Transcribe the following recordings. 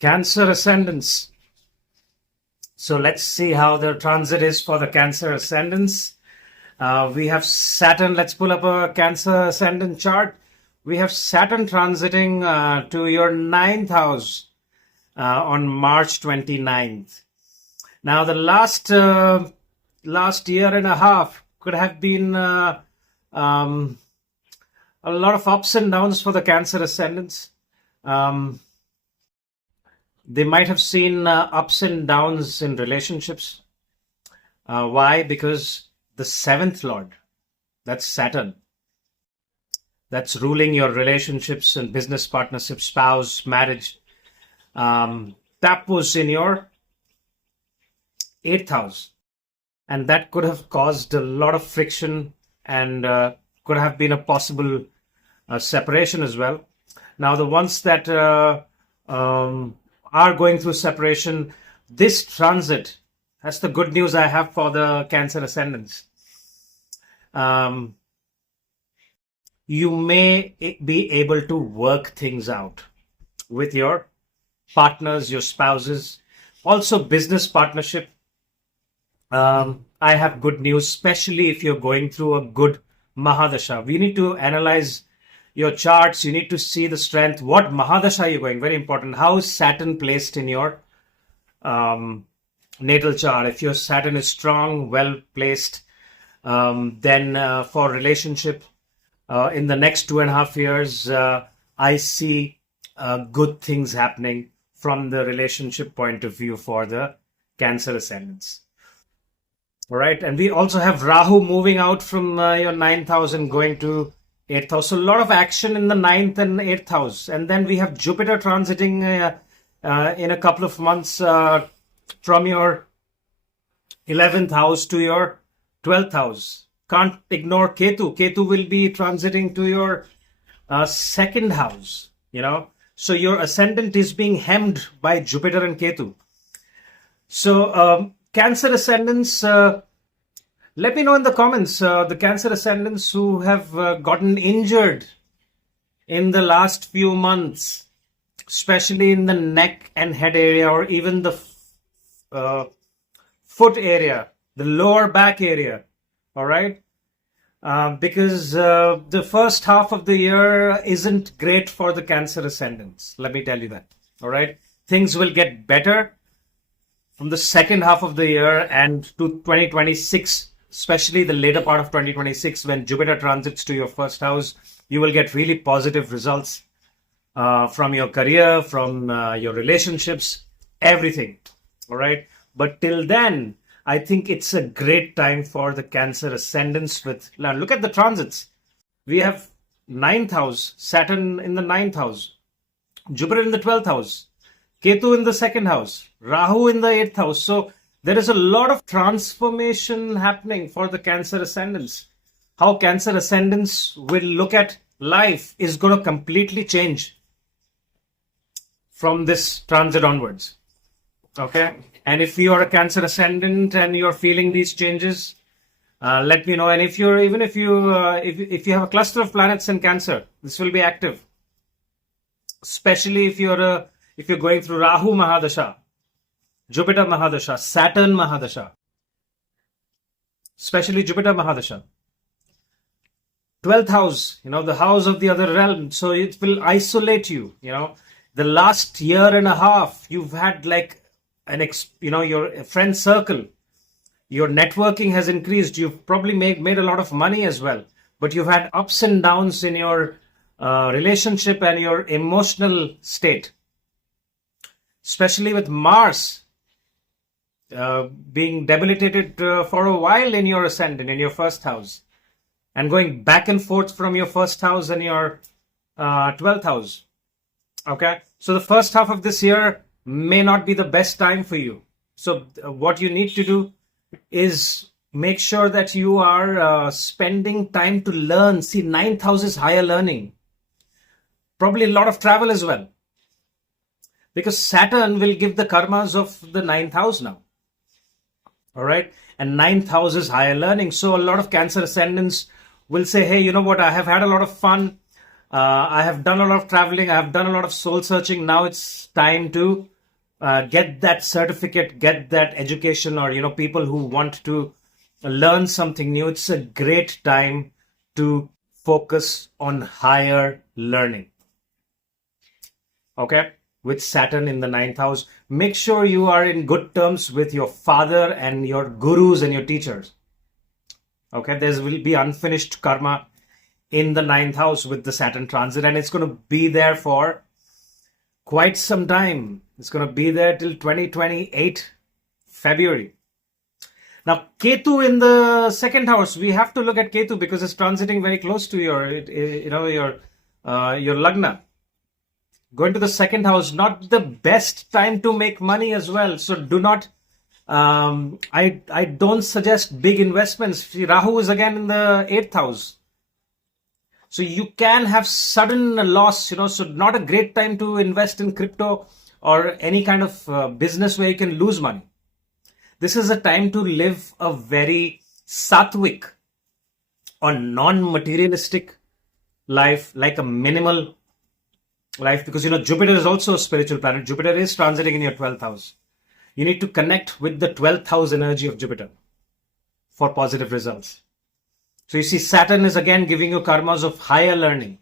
Cancer ascendants. So let's see how the transit is for the Cancer ascendants. We have Saturn. Let's pull up a Cancer ascendant chart. We have Saturn transiting to your ninth house on March 29th. Now, the last year and a half could have been a lot of ups and downs for the Cancer ascendants. They might have seen ups and downs in relationships. Why? Because the seventh lord, that's Saturn, that's ruling your relationships and business partnership, spouse, marriage. That was in your eighth house. And that could have caused a lot of friction and could have been a possible separation as well. Now, the ones that are going through separation, this transit, that's the good news I have for the Cancer ascendants. You may be able to work things out with your partners, your spouses, also business partnership. I have good news, especially if you're going through a good Mahadasha. We need to analyze your charts. You need to see the strength. What Mahadasha you're going? Very important. How is Saturn placed in your natal chart? If your Saturn is strong, well placed, then for relationship in the next 2.5 years, I see good things happening from the relationship point of view for the Cancer ascendants. All right, and we also have Rahu moving out from your 9th house and going to 8th house. So a lot of action in the 9th and 8th house. And then we have Jupiter transiting in a couple of months from your 11th house to your 12th house. Can't ignore Ketu. Ketu will be transiting to your 2nd house, So your ascendant is being hemmed by Jupiter and Ketu. So Cancer ascendants, let me know in the comments, the Cancer ascendants who have gotten injured in the last few months, especially in the neck and head area, or even the foot area, the lower back area. All right. Because the first half of the year isn't great for the Cancer ascendants. Let me tell you that. All right. Things will get better from the second half of the year and to 2026, especially the later part of 2026, when Jupiter transits to your first house, you will get really positive results from your career, from your relationships, everything. All right. But till then, I think it's a great time for the Cancer ascendants. Now look at the transits. We have 9th house, Saturn in the 9th house, Jupiter in the 12th house, Ketu in the 2nd house, Rahu in the 8th house. So there is a lot of transformation happening for the Cancer ascendants. How Cancer ascendants will look at life is going to completely change from this transit onwards. Okay. And if you are a Cancer ascendant and you're feeling these changes, let me know. And if you have a cluster of planets in Cancer, this will be active. Especially if you're going through Rahu Mahadasha, Jupiter Mahadasha, Saturn Mahadasha, especially Jupiter Mahadasha. 12th house, the house of the other realm. So it will isolate you. The last year and a half, you've had like your friend circle, your networking has increased. You've probably made a lot of money as well, but you've had ups and downs in your relationship and your emotional state, especially with Mars being debilitated for a while in your ascendant, in your first house, and going back and forth from your first house and your 12th house. Okay, so the first half of this year may not be the best time for you. So what you need to do is make sure that you are spending time to learn. See, 9th house is higher learning. Probably a lot of travel as well. Because Saturn will give the karmas of the 9th house now. All right. And 9th house is higher learning. So a lot of Cancer ascendants will say, hey, you know what? I have had a lot of fun. I have done a lot of traveling. I have done a lot of soul searching. Now it's time to get that certificate, get that education, or people who want to learn something new. It's a great time to focus on higher learning. Okay, with Saturn in the ninth house, make sure you are in good terms with your father and your gurus and your teachers. Okay, there will be unfinished karma in the ninth house with the Saturn transit, and it's going to be there for quite some time. It's going to be there till 2028 February. Now, Ketu in the second house, we have to look at Ketu because it's transiting very close to your lagna. Going to the second house, not the best time to make money as well. So do not. I don't suggest big investments. Rahu is again in the eighth house. So you can have sudden loss, so not a great time to invest in crypto or any kind of business where you can lose money. This is a time to live a very sattvic or non-materialistic life, like a minimal life, because Jupiter is also a spiritual planet. Jupiter is transiting in your 12th house. You need to connect with the 12th house energy of Jupiter for positive results. So you see, Saturn is again giving you karmas of higher learning,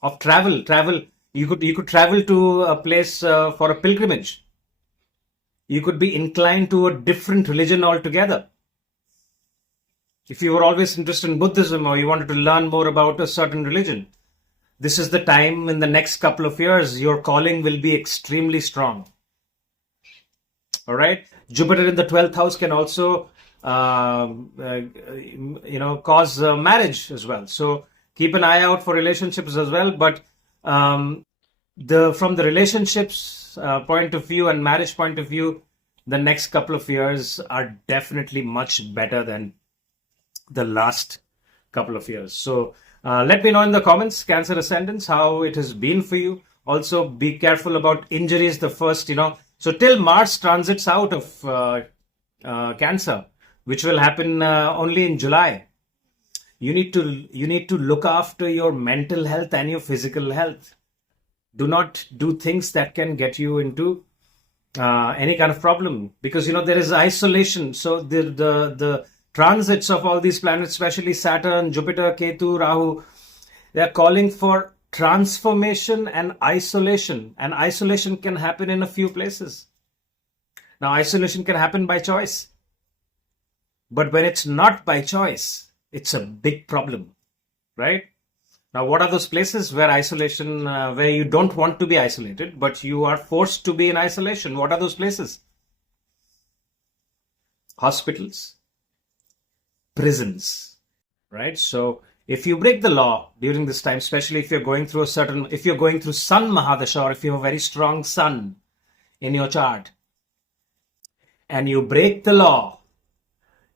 of travel. You could travel to a place for a pilgrimage. You could be inclined to a different religion altogether. If you were always interested in Buddhism or you wanted to learn more about a certain religion, this is the time. In the next couple of years, your calling will be extremely strong. All right. Jupiter in the 12th house can also cause marriage as well. So keep an eye out for relationships as well. But from the relationships point of view and marriage point of view, the next couple of years are definitely much better than the last couple of years. So let me know in the comments, Cancer Ascendants, how it has been for you. Also, be careful about injuries. The first, so till Mars transits out of Cancer, which will happen only in July. You need to look after your mental health and your physical health. Do not do things that can get you into any kind of problem, because there is isolation. So the transits of all these planets, especially Saturn, Jupiter, Ketu, Rahu, they are calling for transformation and isolation. And isolation can happen in a few places. Now, isolation can happen by choice. But when it's not by choice, it's a big problem, right? Now, what are those places where isolation, where you don't want to be isolated, but you are forced to be in isolation? What are those places? Hospitals, prisons, right? So if you break the law during this time, especially if you're going through Sun Mahadasha, or if you have a very strong Sun in your chart, and you break the law,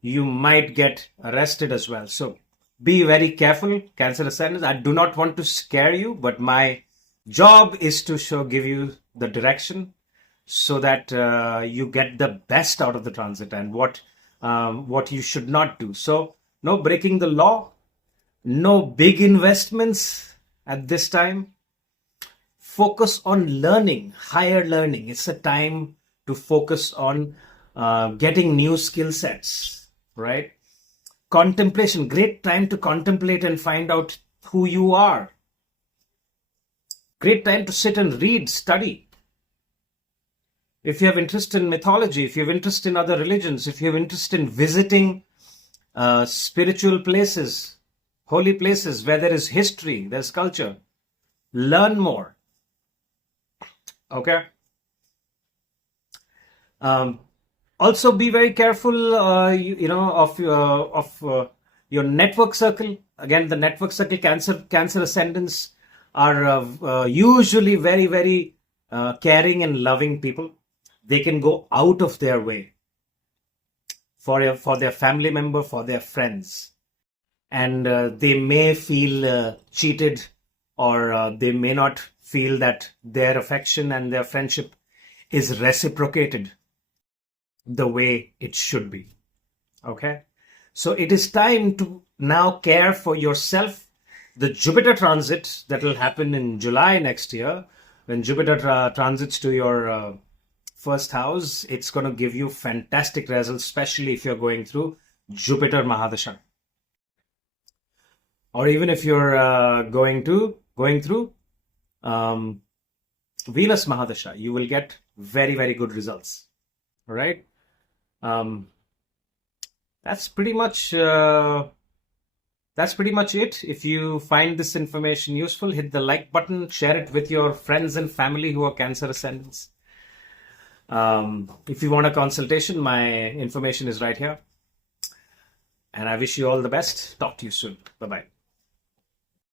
you might get arrested as well. So be very careful, Cancer Ascendants. I do not want to scare you, but my job is to give you the direction so that you get the best out of the transit and what you should not do. So no breaking the law, no big investments at this time. Focus on learning, higher learning. It's a time to focus on getting new skill sets, right? Contemplation, great time to contemplate and find out who you are. Great time to sit and read, study. If you have interest in mythology, if you have interest in other religions, if you have interest in visiting spiritual places, holy places where there is history, there's culture, learn more. Okay? Also, be very careful, of your network circle. Again, the network circle, Cancer Ascendants are usually very, very caring and loving people. They can go out of their way for their family member, for their friends, and they may feel cheated, or they may not feel that their affection and their friendship is reciprocated the way it should be. Okay, so it is time to now care for yourself, the Jupiter transit that will happen in July next year, when Jupiter transits to your first house, it's going to give you fantastic results, especially if you're going through Jupiter Mahadasha. Or even if you're going through Venus Mahadasha, you will get very, very good results. All right. That's pretty much it. If you find this information useful, hit the like button, share it with your friends and family who are Cancer ascendants. If you want a consultation, my information is right here. And I wish you all the best. Talk to you soon. Bye-bye.